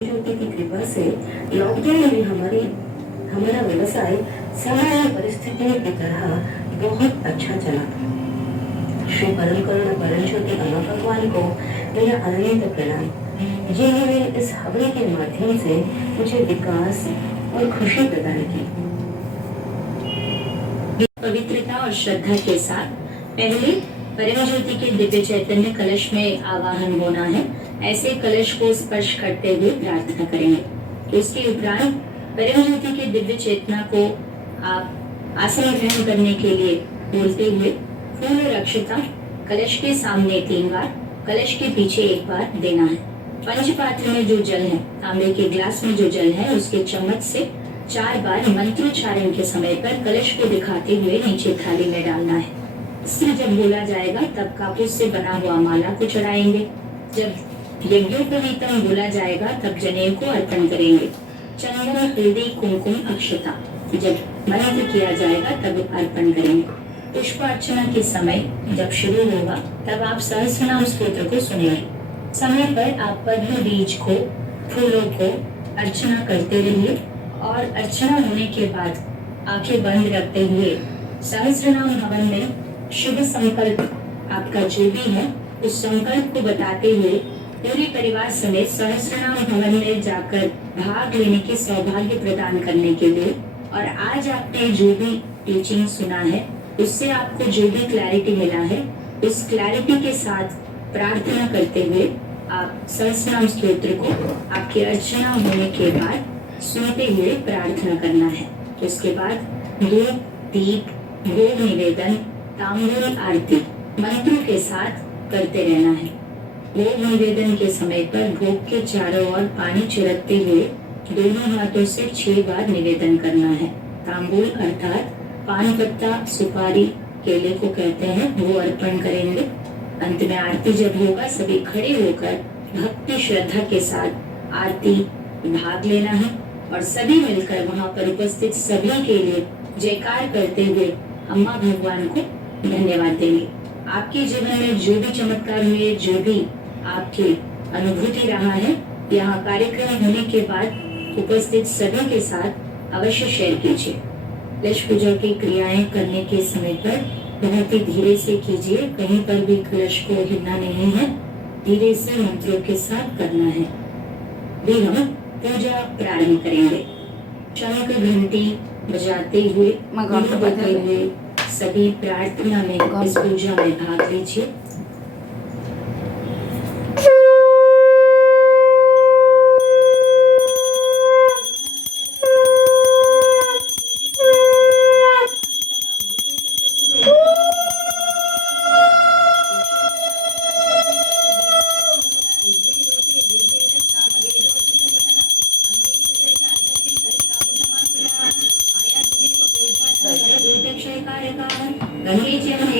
ज्योति की कृपा से लॉकडाउन में हमारा व्यवसाय सामान्य परिस्थितियों की तरह बहुत अच्छा चला। श्री परम करुण परम ज्योति अम्मा भगवान को मेरा अनंत प्रणाम, जिन्होंने इस हवन के माध्यम से मुझे विकास और खुशी प्रदान की। पवित्रता और श्रद्धा के साथ पहले परम ज्योति के दिव्य चैतन्य कलश में आवाहन होना है। ऐसे कलश को स्पर्श करते हुए प्रार्थना करेंगे। उसके उपरांत परम ज्योति के दिव्य चेतना को आप आसन ग्रहण करने के लिए बोलते हुए फूल और अक्षता कलश के सामने 3 बार, कलश के पीछे 1 बार देना है। पंचपात्र में जो जल है, तांबे के ग्लास में जो जल है, उसके चम्मच से 4 बार मंत्रोच्चारण के समय पर कलश को दिखाते हुए नीचे थाली में डालना है। इसलिए जब बोला जाएगा तब कापूस से बना हुआ माला को चढ़ाएंगे। जब यज्ञोपवीतम बोला जाएगा तब जनेऊ को अर्पण करेंगे। चंदन, हल्दी, कुमकुम, अक्षता जब मंत्र किया जाएगा तब अर्पण करेंगे। पुष्प अर्चना के समय जब शुरू होगा तब आप सहस्रनाम स्तोत्र को सुनेंगे। समय पर आप पद्म बीज को, फूलों को अर्चना करते रहिए और अर्चना होने के बाद आंखें बंद रखते हुए सहस्रनाम हवन में शुभ संकल्प आपका जो भी है उस संकल्प को बताते हुए पूरे परिवार समेत सहस्रनाम भवन में जाकर भाग लेने के सौभाग्य प्रदान करने के लिए, और आज आपने जो भी टीचिंग सुना है उससे आपको जो भी क्लैरिटी मिला है उस क्लैरिटी के साथ प्रार्थना करते हुए आप सहस्रनाम स्तोत्र को आपकी अर्चना होने के बाद सुनते हुए प्रार्थना करना है। उसके बाद धूप, दीप, भोग निवेदन, तांबूल आरती मंत्रों के साथ करते रहना है। भोग निवेदन के समय पर भोग के चारों ओर पानी छिड़कते हुए दोनों हाथों से 6 बार निवेदन करना है। तांबूल अर्थात पान पत्ता, सुपारी, केले को कहते हैं, वो अर्पण करेंगे। अंत में आरती जब होगा सभी खड़े होकर भक्ति श्रद्धा के साथ आरती भाग लेना है और सभी मिलकर वहाँ पर उपस्थित सभी के लिए जयकार करते हुए अम्मा भगवान को धन्यवाद देंगे। आपके जीवन में जो भी चमत्कार हुए, जो भी आपकी अनुभूति रहा है, यहाँ कार्यक्रम होने के बाद उपस्थित सभी के साथ अवश्य शेयर कीजिए। कलश पूजा की क्रियाएं करने के समय पर बहुत ही धीरे से कीजिए, कहीं पर भी कलश को हिलना नहीं है, धीरे से मंत्रों के साथ करना है। भी हम पूजा प्रारंभ करेंगे। शंख घंटी बजाते हुए, बजाते हुए सभी प्रार्थना में इस पूजा में भाग लीजिए।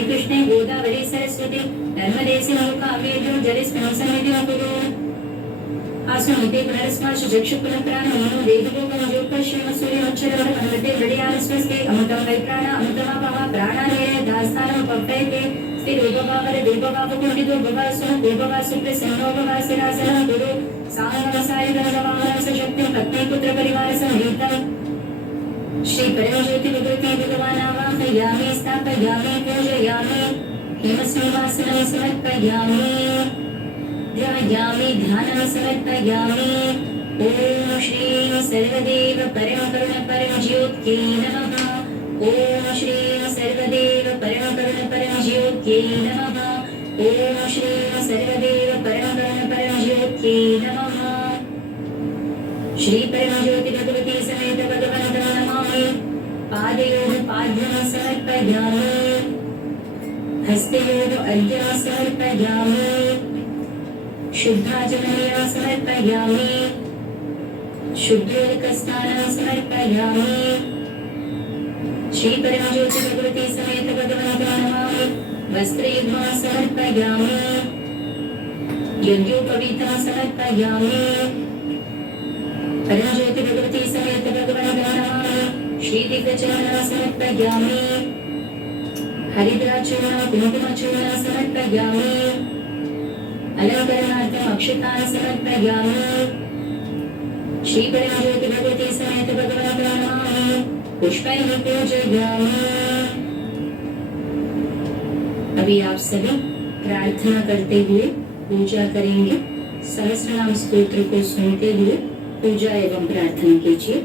कृष्णे गोदावरी सरस्वती नर्मदे सिंधु कावेरी जलेस्मिन् सन्निधिं कुरु। आसुमिते पुनरस्माशु चक्षुपुनप्राण मनो देवभोगं जोपश्यम सूर्यमक्षरं हनुमते हृदयां स्वस्ति अमृतं वै प्राण अमृतमापः प्राणानेन दास्तानं पप्पयते स्थिरोपभावर देवभावकुण्डितो भवासुन देवभासु प्रसन्नो भवासिरासनं कुरु। साङ्गमसारिगणगमानं सशक्तिं पत्नीपुत्र परिवारसमेतं श्री परम ज्योति विभूति भगवान आवाहयामि स्थापयामि पूजयामि हेमसिंहासनं समर्पयामि ध्यायामि ध्यानं समर्पयामि। ओम श्री सर्वदेव परम करुण परम ज्योत्यै नमः। ओम श्री सर्वदेव परम करुण परम ज्योत्यै नमः। ओम श्री सर्वदेव परम करुण परम ज्योत्यै नमः। श्री परम ज्योति भगवती समेत भगवन्तं नमामि। पादयोः पाद्यं समर्पयामि, हस्तयोः अर्घ्यं समर्पयामि, शुद्धाचमनीयं समर्पयामि, शुद्धोदकस्नानं समर्पयामि। श्री परम ज्योति भगवती समेत भगवन्तं नमामि। वस्त्रयुग्मं समर्पयामि, यज्ञोपवीतं समर्पयामि। परम ज्योति भगवती समेत भगवन्तं नमामि। श्री दिव्यचरणं समर्पयामि, हरिद्राचूर्णं कुङ्कुमचूर्णं समर्पयामि, अलङ्करणार्थम् अक्षतान् समर्पयामि। श्री परमज्योति भगवती समेत भगवान प्रणमामि पुष्पैः पूजयामि। अभी आप सभी प्रार्थना करते हुए पूजा करेंगे। सहस्रनाम स्तोत्र को सुनते हुए पूजा एवं प्रार्थना कीजिए।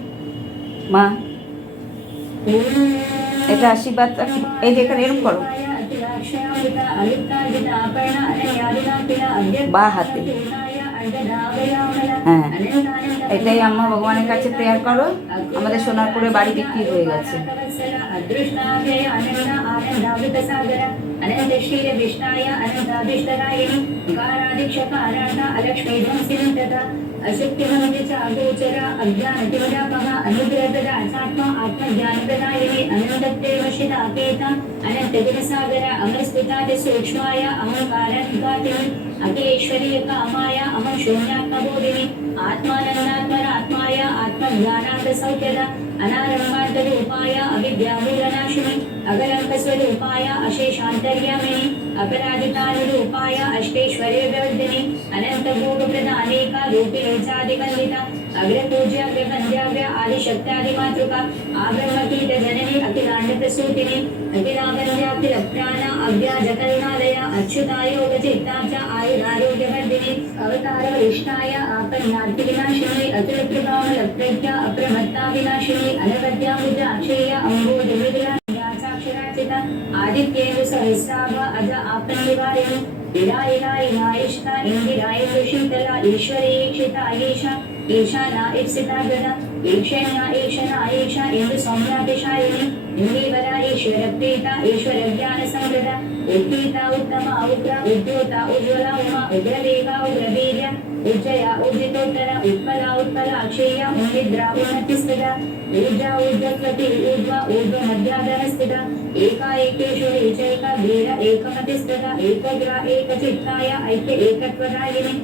মা এটা আশীর্বাদ এই যে এখানে এরকম করো বা হাতে হ্যাঁ এটাই আম্মা ভগবানের কাছে প্রেয়ার করো আমাদের সোনারপুরে বাড়ি বিক্রি হয়ে গেছে। अनंत श्री विष्णाय अनंतादिष्टरायिणी गारादिक्षकारार्था अलक्ष्मीध्वंसिनी तथा अशक्तिमनुजा अगोचरा अज्ञानतिवदापः अनुग्रहप्रदा अचात्मा आत्मज्ञानप्रदायिनी अनन्तप्रेमशिता अपेता अनन्तगुणसागरा अमरस्फुटाति सूक्ष्माय अहङ्काराधिकातिनि अखिलेश्वरी कामाय अहं शून्यात्मबोधिनि आत्मानन्दात्मरात्माय आत्मज्ञानार्थसौख्यदा अनारम्भान्तरूपाय अविद्यामूलनाशिनि अगलङ्कस्वरूपाय अशेषान्तर्यामिनि अपराजितानुरूपाय अष्टेश्वर्यवर्धिनि अनन्तभोगप्रदानेका रूपिणीचादिवन्दिता अग्रपूज्य अग्रवन्द्याग्र आदिशक्त्यादिमातृका आब्रह्मकीटजननी अखिलाण्डप्रसूतिनि अखिलावन्द्याखिलप्राण अव्याजकरुणालय अच्युतायोगचित्ता च आयुरारोग्यवर्धिनि अवतारवरिष्ठाय आपन्नार्तिविनाशिनि अतुलप्रभामलप्रज्ञा अप्रमत्ता विनाशिनि अनवद्यामुद्राक्षेय अम्बोजमृदुलाक्षराचिता आदित्येन्दु सहस्राभ अज आपन्निवारिणि विरायिरायिनायिष्ठा इन्दिरायिन्दुशीतला ईश्वरीक्षिता ईशा ईशाना ईप्सिता गदा ईक्षण्या ईशना ईशा इन्दु सौम्यातिशायिनी इन्दीवरा ईश्वरप्रीता ईश्वरज्ञानसंवृता उत्पीता उत्तमा उग्रा उद्योता उज्ज्वला उमा उग्रवेगा उग्रवीर्या उज्जया उज्जितोत्तर उत्पला उत्पलाक्षेया उन्निद्रा उन्नतिस्थिता ऊर्जा ऊर्ध्वस्वती ऊर्ध्वा ऊर्ध्वमध्याधरस्थिता एका एकेश्वरी चैका वीर एकमतिस्थिता एकग्रा एकचित्ताय ऐक्य एकत्वदायिनी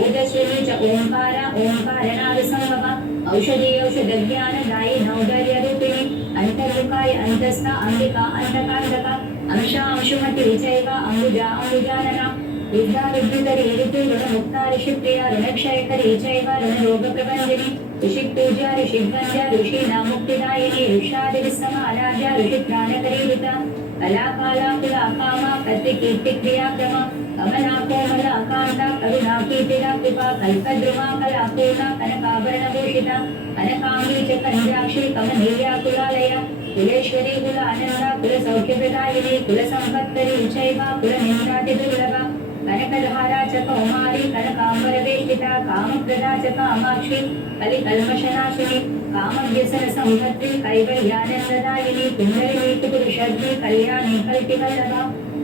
ओजस्विनी च ओंकार ओंकारनादसंभव औषधी औषधज्ञानदायी नौगर्यरूपिणी अंतर्मुखाय अंतस्था अंबिका अंतकांतका अंशा अंशुमती चैका अंबुजा अंबुजानना विद्या विद्युतरी ऋतु ऋणमुक्ता ऋषिप्रिया ऋणक्षयकरी चैव ऋणरोगप्रबन्धिनी ऋषिपूज्या ऋषिगन्ध्या ऋषीणामुक्तिदायिनी ऋषादिविसमाराध्या ऋषित्राणकरीवृता कलाकालाकुलाकामा प्रतिकीर्तिक्रियाक्रमा कमला कोमला कांता करुणा कीर्तिरा कृपा कल्पद्रुमा कलापूर्णा कनकाभरणभूषिता कनकांगी च कन्याक्षी कमनीया कुलालया कुलेश्वरी कुलानंदा कुलसौख्यप्रदायिनी कुलसम्पत्करी चैव कुलनिन्दातिदुर्लभा कनकधारा च कौमारी कनकाम्बरवेष्टिता कामप्रदा च कामाक्षी कलिकल्मषनाशिनी कामव्यसनसंहर्त्री कैवल्यानन्ददायिनी कुण्डलिनी पुरुषर्धी कल्याणी कल्पिवल्लभा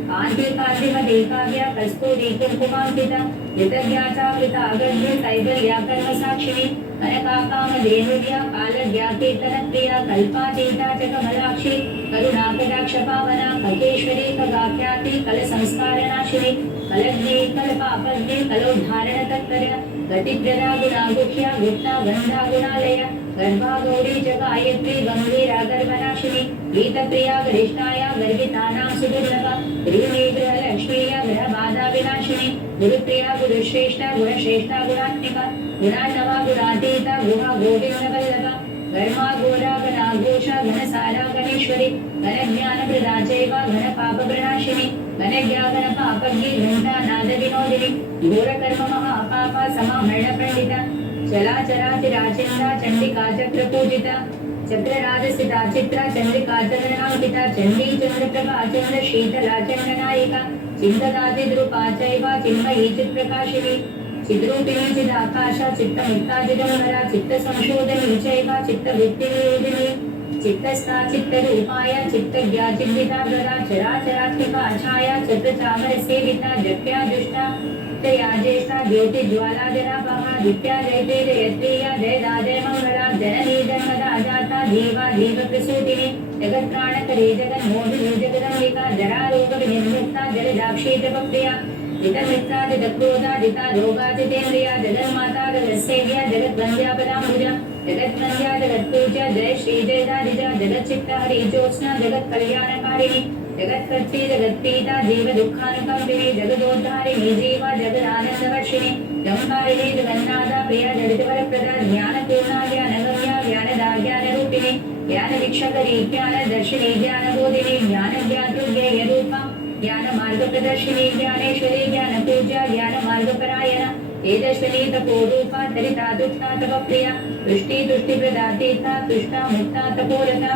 कांति कांतिमती काव्या कस्तूरी कुंकुमांकिता कृतज्ञाचावृता अगन्ध्य कैवल्या कर्मसाक्षिणी कनकाकामधेनुर्या कालज्ञा कीर्तनप्रिया कल्पातीता च कमलाक्षी करुणाकटाक्षपावना ककेश्वरी खगाख्याति कलसंस्कारनाशिनी कलग्ने कलपापग्ने कलोद्धारणतत्परा गतिप्रदा गुणागुख्या गुप्ता गन्धा गुणालया गर्भागौरी च गायत्री गंभीरा गर्भनाशिनी गीतप्रिया गरिष्ठाया गर्भितानां सुदुर्लभा ऋणी गृहलक्ष्मीया ग्रहबाधा विनाशिनी गुरुप्रिया गुरुश्रेष्ठा गुणश्रेष्ठा गुणात्मिका गुणान्नवा गुणातीता गुहा गोविन्दवल्लभा घर्मा घोरा घनाघोषा घनसारा गणेश्वरी घनज्ञानप्रदा चैव घनपापप्रणाशिनी घनज्ञा घनपापज्ञी घण्टा नादविनोदिनी घोरकर्म महापापा समामरणपण्डिता चलाचराचिराचिन्ता चण्डिका चक्रपूजिता चक्रराजस्थिता चित्रा चन्द्रिका चन्द्रनांकिता चण्डी चन्द्रप्रभा चन्द्रशीतला चण्डनायिका चिन्तदादिद्रुपा चैव चिन्मयी चित्प्रकाशिनी चिद्रूपिणी चिदाकाशा चित्तमुक्तादिगम्भरा चित्तसंशोधनी चैव चित्तवृत्तिनिरोधिनी चित्तस्था चित्तरूपाय चित्तज्ञा चिन्तिताग्रदा चराचरात्मिका छाया छत्रचामरसेविता जप्या दुष्टा तया ज्येष्ठा ज्योतिज्वालाजनापहा दित्या जयते जयत्रीया जयदा जयमङ्गला जननी जन्मदा जाता देवा देवप्रसूतिनी जगत्प्राणकरी जगन्मोहिनी जगदम्बिका जरारोगविनिर्मुक्ता जलदाक्षी जपप्रिया जितमित्रा जितक्रोधा जिता रोगा जितेन्द्रिया जगन्माता जगत्सेव्या जगद्वन्द्या पदाम्बुजा जगत्वन्द्या जगत्पूज्या जय श्री जय दारिजा जगच्चित्ता हरि ज्योत्स्ना जगत् कल्याणकारिणी जगत्कर्त्री जगत्पीता जीव दुःखानुकंपिनी जगदोद्धारिणी जीवा जगदानंदवर्षिणी जंकारिणी जगन्नाथा प्रिया जगद्वरप्रदा ज्ञानपूर्णा ज्ञानगम्या ज्ञानदा ज्ञानरूपिणी ज्ञानवीक्षकरी ज्ञानदर्शिनी ज्ञानबोधिनी ज्ञानज्ञातृज्ञेय रूपा ज्ञानमार्गप्रदर्शिनी ज्ञानेश्वरी ज्ञानपूज्या ज्ञानमार्गपरायणा तेजस्विनी तपोरूपा तरिता दुष्टा तपप्रिया तुष्टि तुष्टिप्रदा तीर्था तुष्टा मुक्ता तपोरता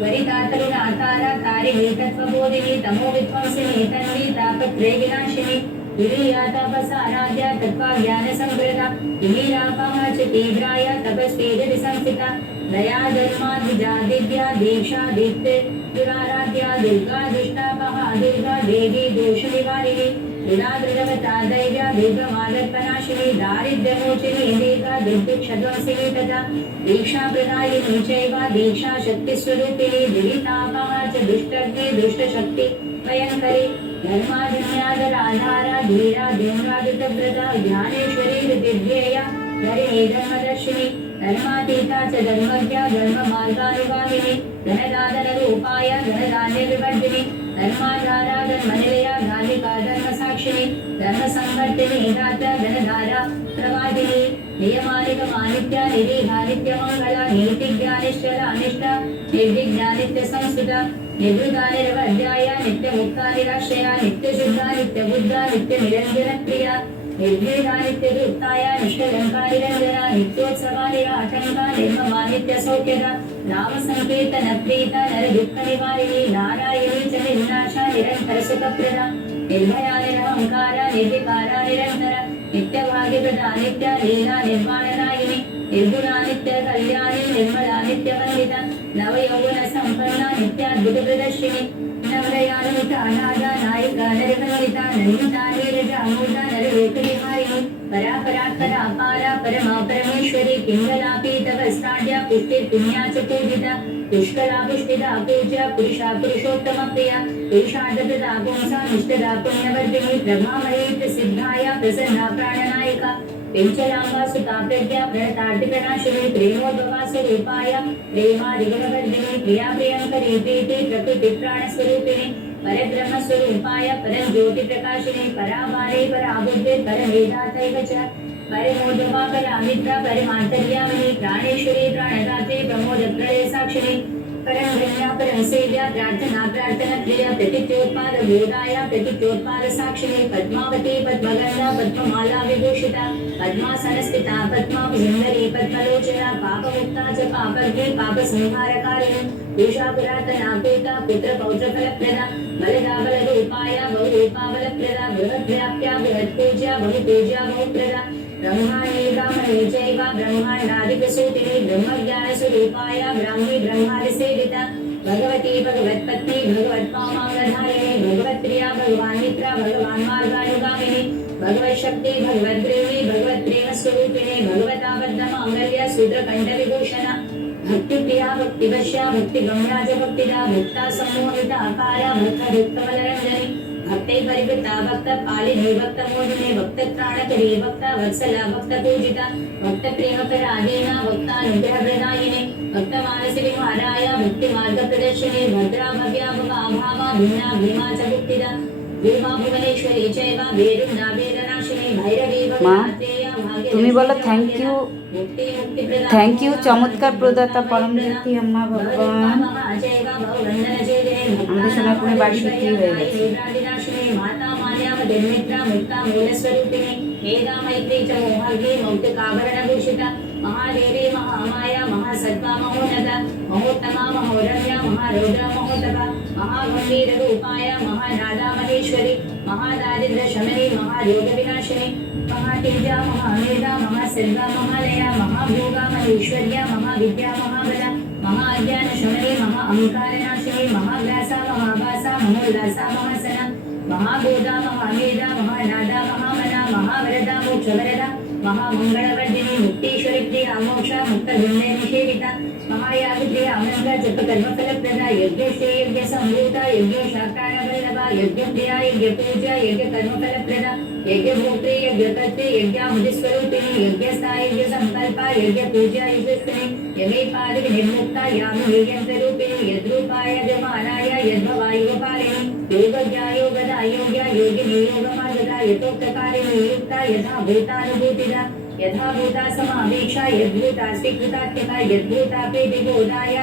वरिता तरुणातारा तारिणी तत्त्वबोधिनी तमो विध्वंसिनी तन्वी तापत्रय विनाशिनी तुरीया तपसाराध्या तत्त्वा ज्ञानसंवृता तिमिरापहा च तीव्राया तपस्वी संस्थिता दया धर्मा द्विजा दिव्या दीक्षा दीप्ते दुराराध्या दुर्गा दुष्टापहा दुर्गा देवी दोषनिवारिणी दृढादृढवता दैव्या दुर्गमादर्पनाशिनी दारिद्र्यमोचिनी दीर्घा दुर्भिक्षध्वंसिनी तथा दीक्षाप्रदायिनी चैव दीक्षा शक्तिस्वरूपिणी दिवितापहा च दुष्टग्नि दुष्टशक्ति भयङ्करी धर्माधन्यादराधारा धीरा धूम्रादितव्रता ज्ञानेश्वरी ऋतिध्येया धरिणी धर्मदर्शिनी धर्मातीता च धर्मज्ञा धर्ममार्गानुगामिनी धनदानरूपाय धनधान्यविवर्धिनी धर्माधारा धर्मनिलया धार्मिका धर्मसाक्षिणी धर्मसंवर्तिनी दाता धनधारा प्रवादिनी नियमानिगमानित्या निरीहानित्यमङ्गला नीतिज्ञानिश्चला निष्ठा निर्विज्ञानित्यसंस्कृता निवृत्ता निरवध्याय नित्यमुक्ता निराश्रया नित्यशुद्धा नित्यबुद्धा नित्यनिरञ्जनप्रिया निर्भेदा नित्यदुक्ताय निष्कलङ्का निरञ्जना नित्योत्सवा निराटङ्का निर्ममा नित्यसौख्यदा नाम संकीर्तन प्रीता नरदुःखनिवारिणी नारायणी च निर्नाशा निरन्तरसुखप्रदा निर्भया निरहङ्कारा निर्विकारा निरन्तरा नित्यभाग्यप्रदा नित्या लीला निर्वाणनायिनी निर्गुणा नित्यकल्याणी निर्मला नित्यवन्दिता नवयौवनसम्पन्ना नित्याद्भुतप्रदर्शिनी नवरयानुता नादा नायिका नरवन्दिता नन्दिता नीरजा अमृता नरलोकविहारिणी परापरात्परा अपारा परमा परमेश्वरी पिङ्गला पीतवस्त्राढ्या पुष्टिर्पुण्या च पूजिता पुष्कला पुष्टिदा पूज्या पुरुषा पुरुषोत्तमप्रिया पुरुषार्थप्रदा पुंसा निष्ठदा पुण्यवर्धिनी प्रभामयी प्रसिद्धाया प्रसन्ना प्राणनायिका पेंचलांबा सुता प्रज्ञा प्रणतार्तिप्रणाशिनी प्रेमोद्भवा स्वरूपाय प्रेमादिगुणवर्धिनी प्रिया प्रियंकरी प्रीति प्रकृति प्राणस्वरूपिणी परब्रह्म स्वरूपाय परम ज्योति प्रकाशिनी पराबाले पराबुद्धे परमेधातैव च परमोद्भवा परामित्रा परमान्तर्यामिनी प्राणेश्वरी प्राणदात्री प्रमोदप्रलय साक्षिणी परम ब्रह्मा परम सेव्या प्रार्थना प्रार्थना प्रिया प्रतित्योत्पाद बोधाया प्रतित्योत्पाद साक्षिणी पद्मावती पद्मगंधा पद्ममाला विभूषिता पद्मासन स्थिता पद्माभुजंगरी पद्मलोचना पापमुक्ता च पापज्ञे पापसंहारकारिणी पूषा पुरातना पूता पुत्र पौत्र फलप्रदा बलदा बलरूपाय बहुरूपा बलप्रदा बृहद्व्याप्या बृहत्पूज्या बहुपूज्या बहुप्रदा ब्रह्माण्डे ब्राह्मणे चैव ब्रह्माण्डादिप्रसूतिनी ब्रह्मज्ञानस्वरूपाय ब्राह्मी ब्रह्मादिसेविता भगवती भगवत्पत्नी भगवत्पामाङ्गधारिणी भगवत्प्रिया भगवान् मित्रा भगवान् मार्गानुगामिनी भगवत्शक्ति भगवद्रेवी भगवत्प्रेमस्वरूपिणी भगवताबद्धमाङ्गल्य सूत्रकण्ठविभूषणा भक्तिप्रिया भक्तिवश्या भक्तिगम्या च भक्तिदा भक्ता सम्मोहिता अकारा भक्तदुःखबलरञ्जनी भक्ते परिवृता भक्त पालिनी भक्त मोहिनी भक्त त्राणकरी भक्त वत्सला भक्त पूजिता भक्त प्रेमकरा दीना भक्तानुग्रह प्रदायिनी भक्त मानस विहाराय भक्ति मार्ग प्रदर्शिनी भद्रा भव्या भावा भिन्ना भीमा च भक्तिदा भीमा भुवनेश्वरी चैव वेरुना वेदनाशिनी भैरवी भगवतेया भाग्य তুমি বলো থ্যাংক ইউ চমৎকার প্রদাতা পরম জ্যোতি আম্মা ভগবান। আমাদের সোনারপুরে বাড়ি বিক্রি হয়ে গেছে। माता माल्यावती मित्रा मुक्ता मूलस्वरूपिणी मेधा मैत्री च मोहगी मौक्तिकाभरण भूषिता महादेवी महामाया महासत्त्वा महोन्नता महोत्तमा महोरम्या महारौद्रा महोत्तमा महागंभीर रूपाय महानादा महेश्वरी महादारिद्र्य शमनी महारोग विनाशिनी महातेजा महामेधा महासर्गा महालया महाभोगा महेश्वर्या महाविद्या महाबला महाज्ञान शमनी महाअहंकार नाशिनी महाव्यासा महाभासा महोल्लासा महासना महाबोधा महामेधा महानादा महामना महावरदा मोक्षवरदा महामंगलवर्धिनी मुक्तीश्वरी प्रिया मोक्षा मुक्त गुण्य निषेविता महायागप्रिया अमृत जप कर्म फलप्रदा यज्ञश्री यज्ञ संभूता यज्ञ शाक्तानवल्लभा यज्ञप्रिया यज्ञ पूजा यज्ञ कर्म फलप्रदा यज्ञ भोक्त्री यज्ञ कर्त्री यज्ञामुदिस्वरूपिणी यज्ञस्था यज्ञ संकल्पा यज्ञ पूजा यज्ञस्थिनी यमेपादविनिर्मुक्ता यामुयन्त्ररूपिणी यद्रूपाय जमानाय यद्भवायुगपालिनी योगज्ञा योगदा योग्या योगिनी योगमार्गदा यथोक्तकारिणी युक्ता यथा भूतानुभूतिदा यथा भूता समावेक्षा यद्भूता स्वीकृतात्मिका यद्भूता प्रीतिबोधाय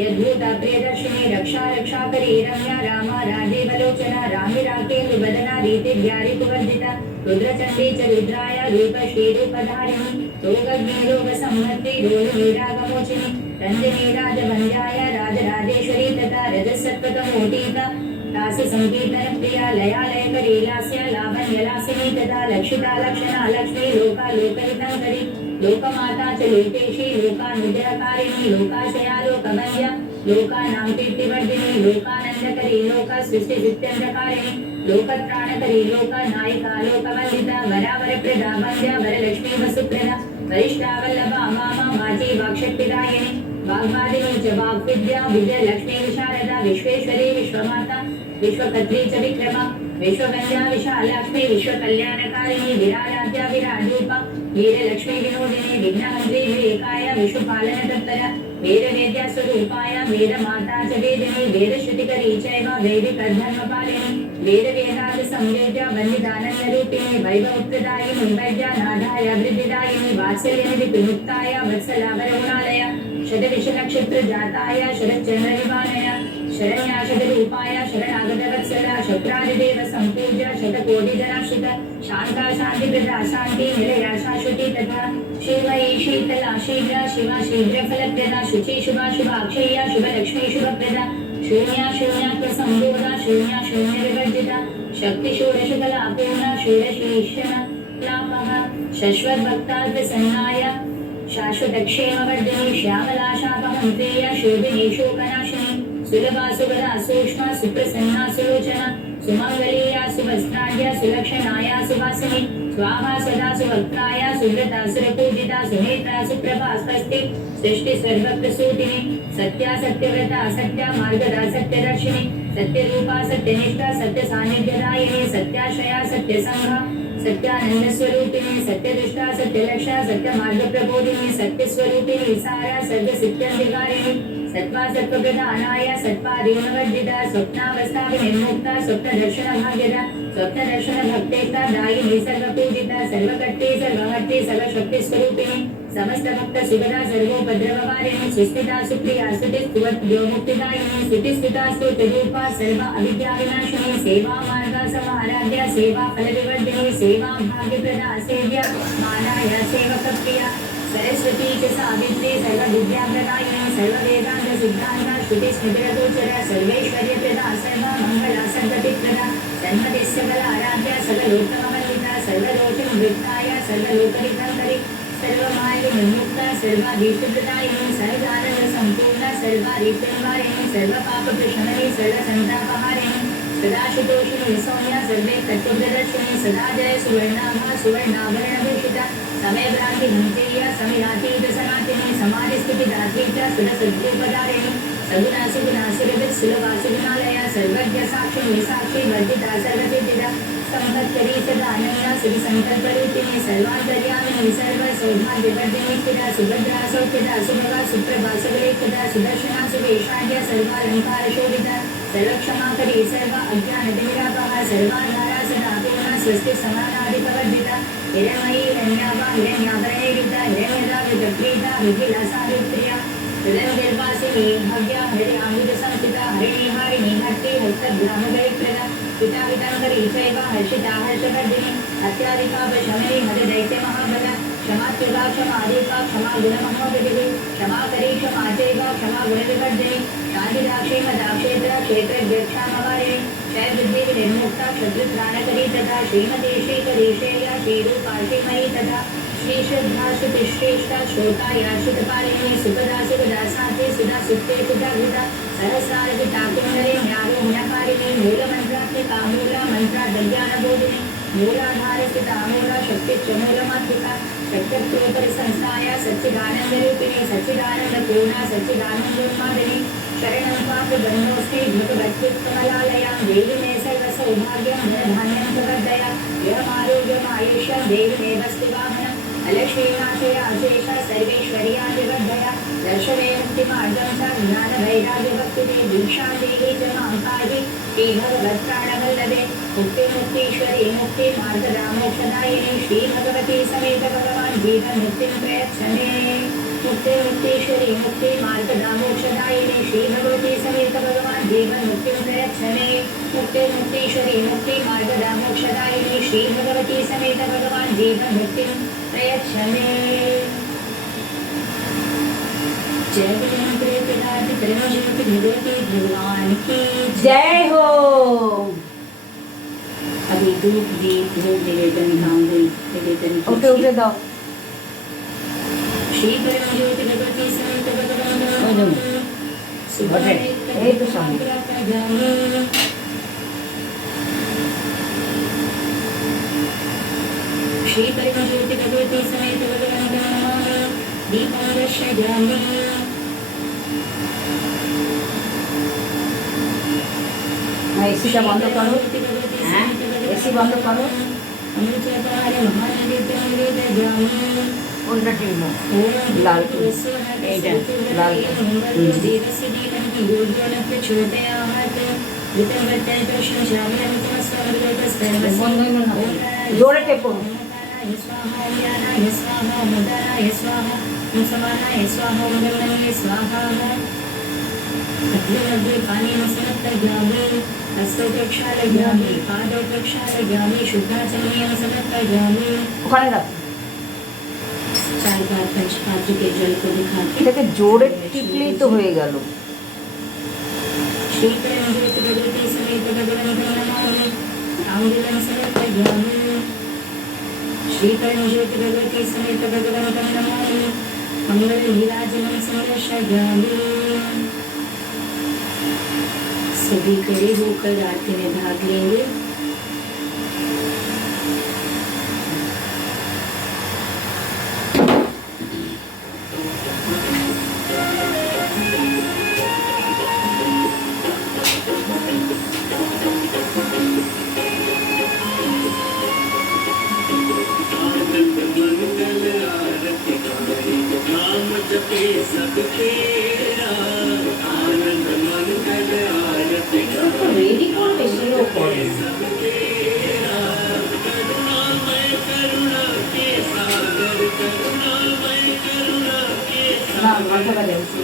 यद्भूता प्रियदर्शिनी रक्षा रक्षाकरी रम्या रामा राजीवलोचना रामी राकेन्दु वदना रीतिज्ञारिकुवर्जिता रुद्रचण्डी च रुद्राय रूप श्रीरूपधारिणी योगज्ञे योगसंहर्त्री रोहिणीरागमोचिनी रञ्जनी राजभञ्जाय राजराजेश्वरी तथा रजसत्त्वतमोटीका दासी संकीर्तन प्रिया लया लयकरी लास्य लावण्यलासिनी तथा लक्षिता लक्षणा लक्ष्मी लोका लोकहितंकरी लोकमाता च लोकेशी लोकानुग्रहकारिणी लोकाशया लोकवन्द्या लोकानां कीर्तिवर्धिनी लोकानन्दकरी लोक सृष्टिसिद्ध्यन्तकारिणी लोकत्राणकरी लोकनायिका लोकवन्दिता वरावरप्रदा वन्द्या वरलक्ष्मी वसुप्रदा वरिष्ठा वल्लभा मामा माची वाक्शक्तिदायिनी वाग्वादिनी च वाग्विद्या विजयलक्ष्मी विशारदा विश्वेश्वरी विश्वमाता विश्वकत्री च विक्रमा विश्वकन्या विशालाक्ष्मी विश्वकल्याणकारिणी विराराध्या विराजरूपा वीरलक्ष्मी विनोदिनी विघ्नहन्त्री विवेकाय विश्वपालनतत्परा वेदवेद्या स्वरूपाय वेदमाता च वेदिनी वेदश्रुतिकरी चैव वैदिकधर्मपालिनी वेदवेदान्त संवेद्या वन्दितानन्दरूपिणी वैभवप्रदायिनी वैद्या नाथाय वृद्धिदायिनी वात्सल्यनिधि विमुक्ताय वत्सला वरगुणालय शतविषनक्षत्र जाताय शरच्चन्द्रनिवानय शरण्या शतरूपाय शरणागतवत्सला शक्रादिदेव सम्पूज्य शतकोटिजनाश्रित शान्ता शान्तिप्रदा शान्ति निलया शाश्वती तथा शिवमयी शीतला शीघ्र शिवा शीघ्रफलप्रदा शुचि शुभा शुभाक्षय्या शुभलक्ष्मी शुभप्रदा शून्या शून्यात्मसम्बोधा शून्या शून्यविवर्जिता शक्ति षोडशकला पूर्णा षोडशीशनापः शश्वद्भक्तार्थसन्नाय शाश्वतक्षेमवर्धिनी श्यामला शापहन्त्रेय शोभिनी शोकनाशिनी सुलभा सुगदा सूक्ष्मा सुप्रसन्ना सुलोचना सुमङ्गलीया सुवस्त्राढ्या सुलक्षणाया सुवासिनी स्वाहा सदा सुवक्त्राया सुव्रता सुरपूजिता सुनेत्रा सुप्रभा स्वस्ति सृष्टि सर्वप्रसूतिनी सत्या सत्यव्रता सत्या मार्गदा सत्यदर्शिनी सत्यरूपा सत्यनिष्ठा सत्यसान्निध्यदायिनी सत्याश्रया सत्यसंघा सत्यानन्दस्वरूपिणी सत्यदुष्टा सत्यलक्षा सत्यमार्गप्रबोधिनी सत्यस्वरूपिणी सारा सर्वसिद्ध्यधिकारिणी सत्वा सत्वप्रधानाय सत्पादीनवर्जिता स्वप्नावस्थाविनिर्मुक्ता स्वप्नदर्शनभाग्यदा स्वप्नदर्शनभक्तेष्टा दायिनी सर्वपूजिता सर्वकर्त्री सर्वहर्त्री सर्वशक्तिस्वरूपिणी समस्तभक्तसुगदा सर्वोपद्रववारिणी सुस्थिता सुप्रिया स्तुतिस्तुवद्योमुक्तिदायिनी स्तुतिस्तुता स्तुतिरूपा सर्व अविद्याविनाशिनी सेवा मार्गा समाराध्या सेवा फलविवर्धिनी सेवा भाग्यप्रदा सेव्या मानाय सेवकप्रिया सरस्वती च सावित्री सर्वविद्याप्रदायिनी सर्ववेदान्त सिद्धान्त श्रुति स्मृतिरगोचर सर्वैश्वर्यप्रदा सर्वमङ्गला सर्वतिप्रदा सन्मतिस्य बलाराध्या सर्वलोकमवन्दिता सर्वलोकनिवृत्ताय सर्वलोकविभङ्करी सर्वमालिन्यमुक्ता सर्वादित्यप्रदायिनी सर्वानन्दसम्पूर्णा सर्वादित्यनिवारिणी सर्वपापप्रशमनी सर्वसन्तापहारिणी सदाशुतोषिणी सौम्या सर्वे तत्त्वप्रदर्शिनी सदा जय सुवर्णाभा सुवर्णाभरणभूषिता समयभ्रान्ति भञ्जेया समयातीत सनातिनी समाधिस्थितिदात्री च सुरसद्रूपधारिणी सगुणा सुगुणा सुरभित् सुलभा सुगुणालया सर्वज्ञ साक्षिणी साक्षी वर्जिता सर्वसिद्धिदा संपत्करी सदानन्दा सुविसङ्कल्परूपिणी सर्वान्तर्यामिनी सर्वसौभाग्यवर्धिनी स्थिरा सुभद्रा सौख्यदा सुभगा सुप्रभा सुगलेखदा सुदर्शना सुवेशाढ्या सर्वालङ्कारशोभिता सर्वक्षमाकरी सर्व अज्ञानतिमिरापः सर्वाधारा सदा पूर्णा स्वस्ति समानाधिपवर्जिता हिरण्मयी हिरण्याभा हिरण्याभरणैर्युता हिरण्यदावितप्रीता विधिलासाविप्रिया हृदयनिर्वासिनी भव्या हरिणाम्बुजसंस्थिता हरिणीहारिणी हर्त्री हस्तग्रामगरिप्रदा पिताविताङ्करी चैव हर्षिता हर्षवर्धिनी अत्याधिकापशमनी मददैत्यमहाबला क्षमात्युगा क्षमादीपा क्षमा गुणमहोदधिः क्षमाकरी क्षमा चैव क्षमा गुणविवर्धिनी शान्तिदाक्षी मदाक्षेत्र क्षेत्रज्ञक्षामवारिणी क्षयवृद्धिर्मुक्ता क्षत्रुत्राणकरी तथा श्रीमती श्रीकरीशेया श्रीरूपा श्रीमयी तथा श्रीश्रद्धाश्रुतिश्रेष्ठा श्रोता याश्रितपालिनी सुखदा सुखदा साध्वी सुधा सुप्ते सुधाघृता सहस्रार्जिताकुण्डले न्यारोह्यकारिणी मूलमन्त्रात्मिका मूला मन्त्रादज्ञानबोधिनी मूलाधारस्थिता मूला शक्तिश्च मूलमात्मिका शक्त्यप्रोपरिसंस्थाया सच्चिदानन्दरूपिणी सच्चिदानन्दपूर्णा सच्चिदानन्दोन्मादिनी शरणं पापबन्धोऽस्ति भगवत्युत्कमलालयां देवी मे सर्वसौभाग्यं धनधान्यं प्रवर्धया यमारोग्यमायुष्यं देवी मे वस्तुवाहनम् अलक्ष्मीनाशया अशेषा सर्वैश्वर्यादिवर्धया दर्शने मुक्तिमार्गं च ज्ञानवैराग्यभक्तिदे दीक्षां देहि च मां पाहि श्रीभगवत्प्राणवल्लभे मुक्तिमुक्तीश्वरी मुक्तिमार्गदामोक्षदायिनी श्रीभगवती समेत भगवान् जीवन्मुक्तिं प्रयच्छमे मुक्तिमुक्तीश्वरी मुक्तिमार्गदामोक्षदायिनी श्रीभगवती समेत भगवान् जीवन्मुक्तिं प्रयच्छमे मुक्तिमुक्तीश्वरी मुक्तिमार्गदामोक्षदायिनी श्रीभगवती समेत भगवान् जीवन्मुक्तिं प्रयच्छमे। जय भगवान की जय हो। अभी धूप दीप भोग निवेदन धाम निवेदन उठे उठे दो। श्री परमज्योति भगवती समेत भगवान यही तो समय। श्री परमज्योति भगवती समेत भगवान दीपं दर्शयामि। एसी का बंद करो। एसी बंद करो। उल्टा टीम लाल लाल जोड़े टेपो पानी हस्तोपक्षालयामि पादोपक्षालयामि शुद्धाचमनीयं समर्पयामि। ওখানে রাখ। चार बार पंचपात्र के जल को दिखाते এটাকে জোরে টিপলেই তো হয়ে গেল। श्री परमज्योति भगवती समेत भगवान नमामि तांबूलं समर्पयामि। श्री परमज्योति भगवती समेत भगवान नमामि मंगल नीराजनं समर्पयामि। सभी खड़े होकर आरती में भाग लेंगे। রেডি করবে সেও করে না মাথা বাজাচ্ছে।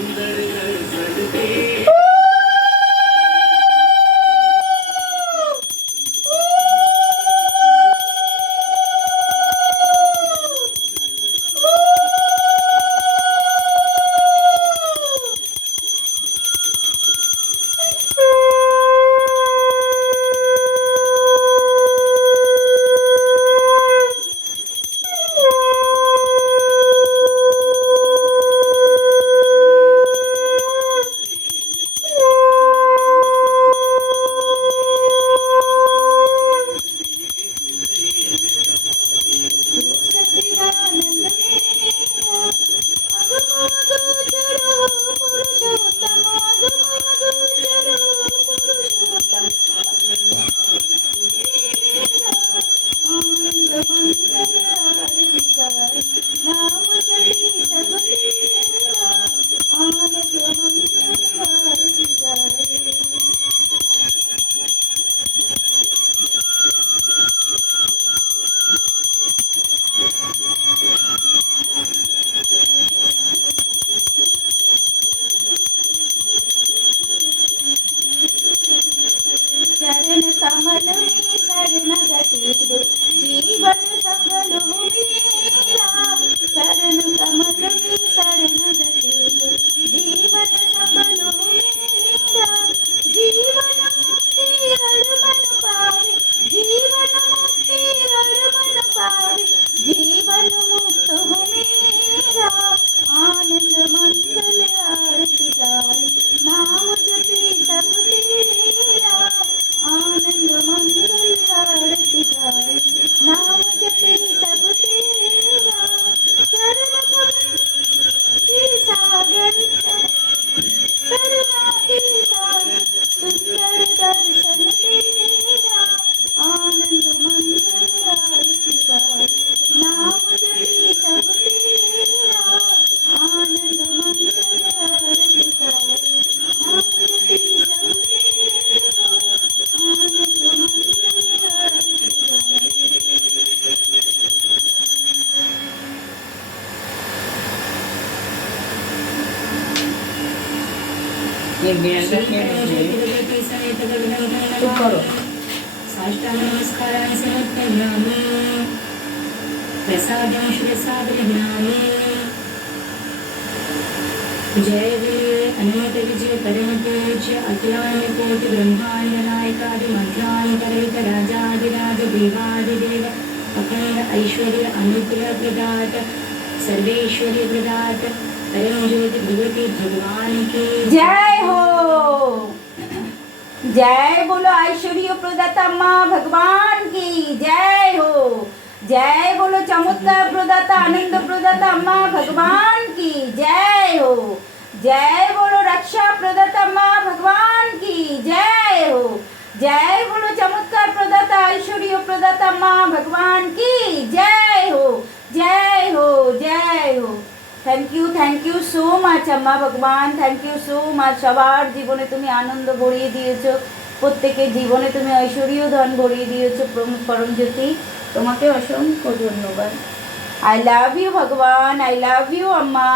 চুপ করো। साष्टांग नमस्काराणि समर्पयामि प्रसादं शिरसा गृह्णामि जय गुरु अनंत विजय परम पूज्य अखिलांड कोटि ब्रह्मांड नायकादि मंत्रांतरित राजाधिराज देवाधिदेव अखंड ऐश्वर्य अनुग्रह प्रदात सर्वेश्वरी प्रदात परम ज्योति भगवती भगवान की जय हो। जय बोलो ऐश्वर्य प्रदाता माँ भगवान की जय हो। जय बोलो चमत्कार प्रदाता आनंद प्रदाता माँ भगवान की जय हो। जय बोलो रक्षा प्रदाता माँ भगवान की जय हो। जय बोलो चमत्कार प्रदाता ऐश्वर्य प्रदाता माँ भगवान की जय हो। जय हो जय हो। थैंक यू सो माच अम्मा भगवान, थैंक यू सो माच। সবার জীবনে তুমি আনন্দ ভরিয়ে দিয়েছো, প্রত্যেকের জীবনে তুমি ঐশ্বর্য ধন ভরিয়ে দিয়েছো পরম জ্যোতি, তোমাকে অসংখ্য ধন্যবাদ। आई लव यू भगवान, आई लव यू अम्मा।